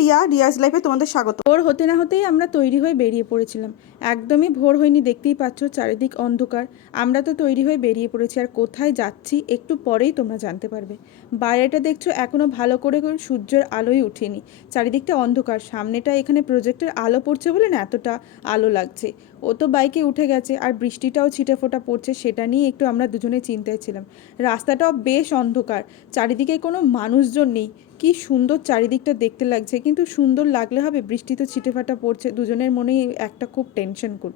রিয়া রিয়াজ লাইফে তোমাদের স্বাগত। ভোর হতে না হতেই আমরা তৈরি হয়ে বেরিয়ে পড়েছিলাম। একদমই ভোর হয়নি, দেখতেই পাচ্ছ চারিদিক অন্ধকার। আমরা তো তৈরি হয়ে বেরিয়ে পড়েছি, আর কোথায় যাচ্ছি একটু পরেই তোমরা জানতে পারবে। বাইরেটা দেখছ এখনও ভালো করে সূর্যের আলোই উঠেনি। চারিদিকটা অন্ধকার, সামনেটা এখানে প্রজেক্টের আলো পড়ছে বলে না এতটা আলো লাগছে। ও তো বাইকে উঠে গেছে, আর বৃষ্টিটাও ছিটে ফোটা পড়ছে, সেটা নিয়ে একটু আমরা দুজনে চিন্তায় ছিলাম। রাস্তাটাও বেশ অন্ধকার, চারিদিকে কোনো মানুষজন নেই। কি সুন্দর চারিদিকটা দেখতে লাগছে, কিন্তু সুন্দর লাগলে হবে বৃষ্টি তো ছিটেফাটা পড়ছে, দুজনের মনেই একটা খুব টেনশন কর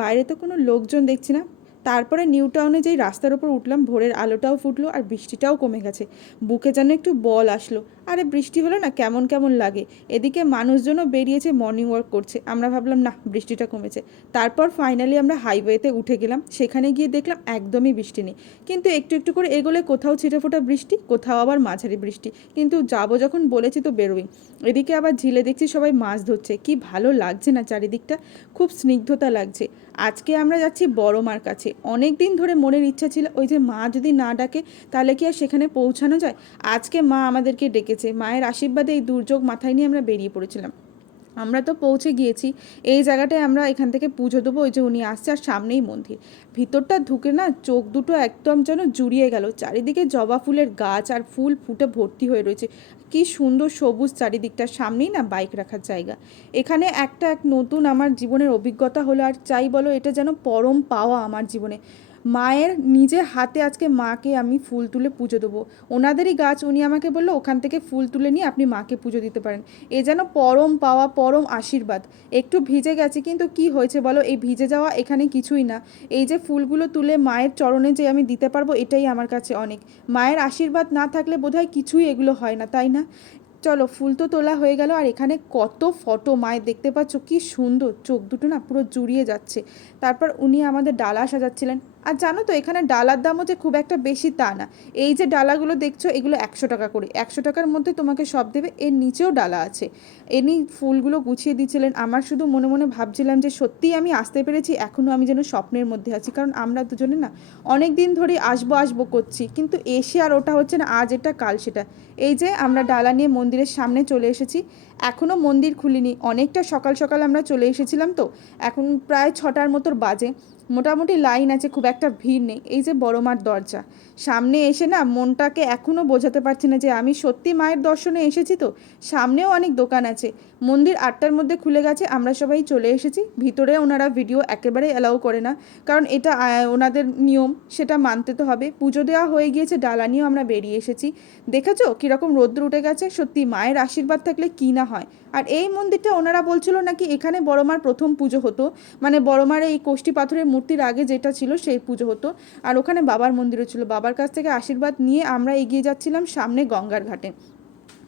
বাইরে তো কোনো লোকজন দেখছি না। তারপরে নিউ টাউনে যেই রাস্তার ওপর উঠলাম, ভোরের আলোটাও ফুটলো আর বৃষ্টিটাও কমে গেছে। বুকে যেন একটু বল আসলো। আরে বৃষ্টি হলো না, কেমন কেমন লাগে। এদিকে মানুষজনও বেরিয়েছে মর্নিং ওয়াক করছে। আমরা ভাবলাম না বৃষ্টিটা কমেছে। তারপর ফাইনালি আমরা হাইওয়েতে উঠে গেলাম। সেখানে গিয়ে দেখলাম, একদমই বৃষ্টি নেই। কিন্তু একটু একটু করে এগোলে কোথাও ছিটেফোটা বৃষ্টি, কোথাও আবার মাঝারি বৃষ্টি। কিন্তু যাব যখন বলেছি তো বেরোই। এদিকে আবার ঝিলে দেখছি সবাই মাছ ধরছে। কি ভালো লাগছে না চারিদিকটা? খুব স্নিগ্ধতা লাগছে। আজকে আমরা যাচ্ছি বড় মার কাছে। অনেক দিন ধরে মনের ইচ্ছা ছিল, ওই যে মা যদি না ডাকে, তাহলে কি আর সেখানে পৌঁছানো যায়? আজকে মা আমাদেরকে ডেকেছে মায়ের আশীর্বাদে এই দুর্যোগ মাথায় নিয়ে আমরা বেরিয়ে পড়েছিলাম। আমরা তো পৌঁছে গিয়েছি। এই জায়গাটায় আমরা এখান থেকে পুজো দেবো। ওই যে উনি আসছে আর সামনেই মন্দির। ভিতরটা ঢুকে না চোখ দুটো একদম যেন জুড়িয়ে গেল। চারিদিকে জবা ফুলের গাছ আর ফুল ফুটে ভর্তি হয়ে রয়েছে। কি সুন্দর সবুজ চারিদিকটার সামনেই না বাইক রাখার জায়গা। এখানে একটা এক নতুন আমার জীবনের অভিজ্ঞতা হলো, আর চাই বলো এটা যেন পরম পাওয়া আমার জীবনে। মায়ের নিজে হাতে আজকে মাকে আমি ফুল তুলে পুজো দেবো। ওনাদেরই গাছ, উনি আমাকে বলল, ওখান থেকে ফুল তুলে নিয়ে আপনি মাকে পুজো দিতে পারেন। এ যেন পরম পাওয়া, পরম আশীর্বাদ। একটু ভিজে গেছে, কিন্তু কি হয়েছে বলো? এই ভিজে যাওয়া এখানে কিছুই না। এই যে ফুলগুলো তুলে মায়ের চরণে যে আমি দিতে পারব, এটাই আমার কাছে অনেক। মায়ের আশীর্বাদ না থাকলে বোধহয় কিছুই এগুলো হয় না, তাই না? চলো, ফুল তো তোলা হয়ে গেল, আর এখানে কত ফটো মায়ের দেখতে পাচ্ছ? কি সুন্দর! চোখ দুটো না পুরো জুড়িয়ে যাচ্ছে। তারপর উনি আমাদের ডালা সাজাচ্ছিলেন। আর জানো তো, এখানে ডালার দামও যে খুব একটা বেশি তা না। এই যে ডালাগুলো দেখছ, এগুলো একশো টাকা করে। একশো টাকার মধ্যে তোমাকে সব দেবে, এর নিচেও ডালা আছে। এনি ফুলগুলো গুছিয়ে দিচ্ছিলেন। আমার শুধু মনে মনে ভাবছিলাম যে সত্যিই আমি আসতে পেরেছি এখনও আমি যেন স্বপ্নের মধ্যে আছি। কারণ আমরা দুজনে না অনেক দিন ধরেই আসব আসব করছি। কিন্তু এসে আর ওটা হচ্ছে না, আজ এটা, কাল সেটা। এই যে আমরা ডালা নিয়ে মন্দিরের সামনে চলে এসেছি। এখনও মন্দির খুলিনি। অনেকটা সকাল সকাল আমরা চলে এসেছিলাম তো। এখন প্রায় ছটার মতো বাজে। মোটামুটি লাইন আছে, খুব একটা ভিড় নেই। এই যে বড় মার দরজা। সামনে এসে না মনটাকে এখনও বোঝাতে পারছি না যে আমি সত্যি মায়ের দর্শনে এসেছি তো। সামনেও অনেক দোকান আছে। মন্দির আটটার মধ্যে খুলে গেছে, আমরা সবাই চলে এসেছি। ভিতরে ওনারা ভিডিও একেবারে অ্যালাউ করে না। কারণ এটা ওনাদের নিয়ম, সেটা মানতে তো হবে। পুজো দেওয়া হয়ে গিয়েছে, ডালা নিয়েও আমরা বেরিয়ে এসেছি। দেখেছ কীরকম রোদ্র উঠে গেছে? সত্যি মায়ের আশীর্বাদ থাকলে কী না হয়। আর এই মন্দিরটা ওনারা বলছিল নাকি এখানে বড়মার প্রথম পুজো হতো। মানে বড়মার এই কোষ্টি পাথরের মূর্তির আগে যেটা ছিল সেই পুজো হতো। আর ওখানে বাবার মন্দিরও ছিল। বাবার কাছ থেকে আশীর্বাদ নিয়ে আমরা এগিয়ে যাচ্ছিলাম সামনে গঙ্গার ঘাটে।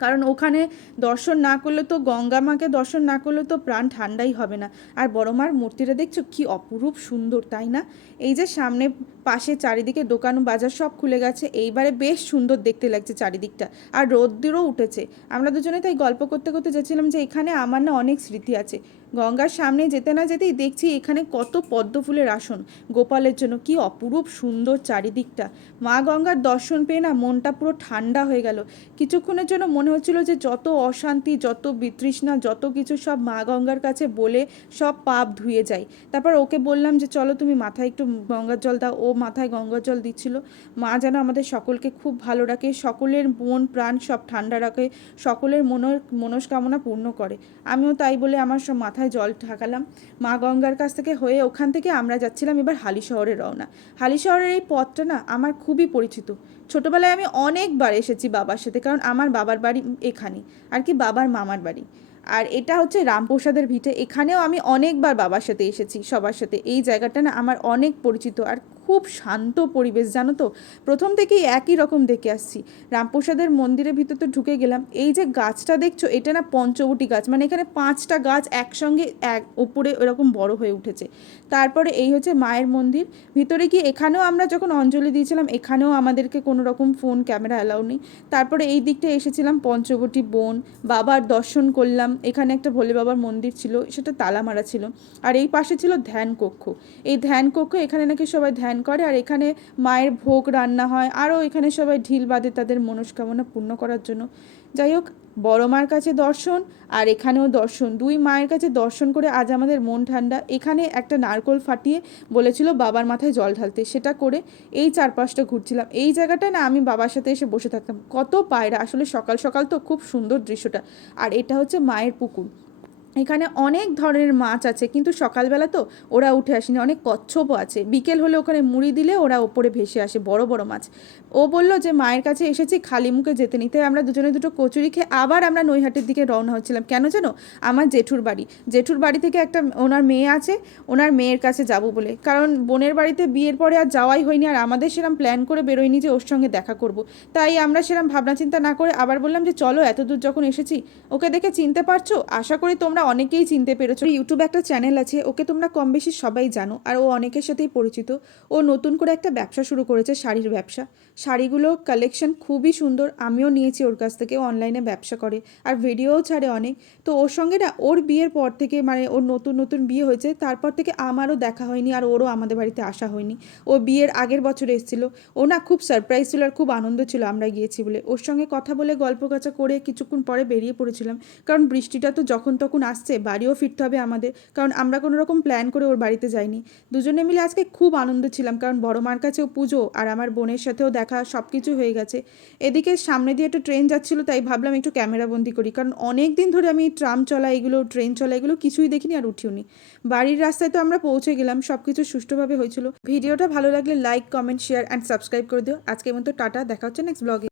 কারণ ওখানে দর্শন না করলে তো গঙ্গা মাকে দর্শন না করলে তো প্রাণ ঠান্ডাই হবে না। আর বড় মার মূর্তিটা দেখছ? কি অপরূপ সুন্দর, তাই না? এই যে সামনে পাশে চারিদিকে দোকান বাজার সব খুলে গেছে, এইবারে বেশ সুন্দর দেখতে লাগছে চারিদিকটা। আর রোদ্দুরও উঠেছে। আমরা দুজনে তাই গল্প করতে করতে যাচ্ছিলাম যে এখানে আমার না অনেক স্মৃতি আছে। গঙ্গার সামনে যেতে না যেতেই দেখছি এখানে কত পদ্ম ফুলের আসন। গোপালের জন্য কি অপরূপ সুন্দর চারিদিকটা। মা গঙ্গার দর্শন পেয়ে না মনটা পুরো ঠান্ডা হয়ে গেল। কিছুক্ষণের জন্য মনে হচ্ছিল যে যত অশান্তি, যত বিতৃষ্ণা, যত কিছু সব মা গঙ্গার কাছে বলে সব পাপ ধুয়ে যায়। তারপর ওকে বললাম যে, চলো তুমি মাথায় একটু গঙ্গার জল দাও। ও মাথায় গঙ্গার জল দিচ্ছিল। মা যেন আমাদের সকলকে খুব ভালো রাখে, সকলের মন, প্রাণ সব ঠান্ডা রাখে, সকলের মনের মনস্কামনা পূর্ণ করে। আমিও তাই বলে আমার সব মাথায় জল ঠাকালাম মা গঙ্গার কাছ থেকে হয়ে ওখান থেকে আমরা যাচ্ছিলাম এবার হালি শহরে রওনা। হালি শহরের এই পথটা না আমার খুবই পরিচিত। ছোটোবেলায় আমি অনেকবার এসেছি বাবার সাথে, কারণ আমার বাবার বাড়ি এখানে। আর কি বাবার মামার বাড়ি। আর এটা হচ্ছে রামপ্রসাদের ভিটে। এখানেও আমি অনেকবার বাবার সাথে এসেছি, সবার সাথে। এই জায়গাটা না আমার অনেক পরিচিত। আর খুব শান্ত পরিবেশ, জানো তো? প্রথম থেকেই একই রকম দেখে আসছি। রামপ্রসাদের মন্দিরের ভিতর তো ঢুকে গেলাম। এই যে গাছটা দেখছ, এটা না পঞ্চবটি গাছ মানে এখানে পাঁচটা গাছ একসঙ্গে এক উপরে এরকম বড় হয়ে উঠেছে। তারপরে এই হচ্ছে মায়ের মন্দির। ভিতরে গিয়ে এখানেও আমরা যখন অঞ্জলি দিয়েছিলাম, এখানেও আমাদেরকে কোনো রকম ফোন, ক্যামেরা অ্যালাউ নেই। তারপরে এই দিকটা এসেছিলাম, পঞ্চবটি বন, বাবার দর্শন করলাম। এখানে একটা ভোলে বাবার মন্দির ছিল, সেটা তালা মারা ছিল। আর এই পাশে ছিল ধ্যান কক্ষ এই ধ্যান কক্ষ এখানে নাকি সবাই ধ্যান ধ্যান করে, আর এখানে মায়ের ভোগ রান্না হয়। আরও এখানে সবাই ঢিল বাঁধে তাদের মনস্কামনা পূর্ণ করার জন্য। যাই হোক, বড় মার কাছে দর্শন, আর এখানেও দর্শন। দুই মায়ের কাছে দর্শন করে আজ আমাদের মন ঠান্ডা। এখানে একটা নারকোল ফাটিয়ে বলেছিল, বাবার মাথায় জল ঢালতে। সেটা করে এই চারপাশটা ঘুরছিলাম। এই জায়গাটা না আমি বাবার সাথে এসে বসে থাকতাম। কত পায়রা, আসলে সকাল সকাল তো খুব সুন্দর দৃশ্যটা। আর এটা হচ্ছে মায়ের পুকুর। এখানে অনেক ধরনের মাছ আছে, কিন্তু সকালবেলা তো ওরা উঠে আসেনি, অনেক কচ্ছপও আছে। বিকেল হলে ওখানে মুড়ি দিলে ওরা ওপরে ভেসে আসে, বড় বড় মাছ। ও বলল যে, মায়ের কাছে এসেছি, খালি মুখে যেতে নিতে। আমরা দুজনে দুটো কচুরি খেয়ে আবার আমরা নৈহাটের দিকে রওনা হচ্ছিলাম। কেন জানো? আমার জেঠুর বাড়ি। জেঠুর বাড়ি থেকে একটা ওনার মেয়ে আছে, ওনার মেয়ের কাছে যাব বলে। কারণ বোনের বাড়িতে বিয়ের পরে আর যাওয়াই হয়নি, আর আমাদের সেরকম প্ল্যান করে বেরোয়নি যে, ওর সঙ্গে দেখা করব। তাই আমরা সেরকম ভাবনা চিন্তা না করে আবার বললাম যে, চলো এত দূর যখন এসেছি, ওকে দেখে চিনতে পারছ? আশা করি তোমরা অনেকেই চিনতে পেরেছ। ইউটিউবে একটা চ্যানেল আছে, ওকে তোমরা কম বেশি সবাই জানো, আর ও অনেকের সাথেই পরিচিত। ও নতুন করে একটা ব্যবসা শুরু করেছে, শাড়ির ব্যবসা। শাড়িগুলো কালেকশন খুবই সুন্দর, আমিও নিয়েছি ওর কাছ থেকে অনলাইনে ব্যবসা করে, আর ভিডিওও ছাড়ে অনেক। তো ওর সঙ্গে না, ওর বিয়ের পর থেকে মানে ওর নতুন নতুন বিয়ে হয়েছে, তারপর থেকে আমারও দেখা হয়নি, আর ওরও আমাদের বাড়িতে আসা হয়নি। ও বিয়ের আগের বছর এসেছিল, ও না খুব সারপ্রাইজ ছিল আর খুব আনন্দ ছিল আমরা গিয়েছি বলে। ওর সঙ্গে কথা বলে গল্প কাচা করে কিছুক্ষণ পরে বেরিয়ে পড়েছিলাম, কারণ বৃষ্টিটা তো যখন তখন আসছে, বাড়িও ফিরতে হবে আমাদের। কারণ আমরা কোনো রকম প্ল্যান করে ওর বাড়িতে যাইনি। দুজনে মিলে আজকে খুব আনন্দ ছিলাম, কারণ বড় মার কাছেও পুজো আর আমার বোনের সাথেও দেখা সব কিছু হয়ে গেছে। এদিকে সামনে দিয়ে একটা ট্রেন যাচ্ছিল, তাই ভাবলাম একটু ক্যামেরা বন্দি করি। কারণ অনেক দিন ধরে আমি ট্রাম চলা এগুলো ট্রেন চলা এগুলো কিছুই দেখিনি আর উঠিওনি। বাড়ির রাস্তায় তো আমরা পৌঁছে গেলাম সব কিছু সুষ্ঠুভাবে হয়েছিল। ভিডিওটা ভালো লাগলে like comment share and subscribe করে দিও। আজকের মতো টাটা, দেখা হচ্ছে নেক্সট ব্লগে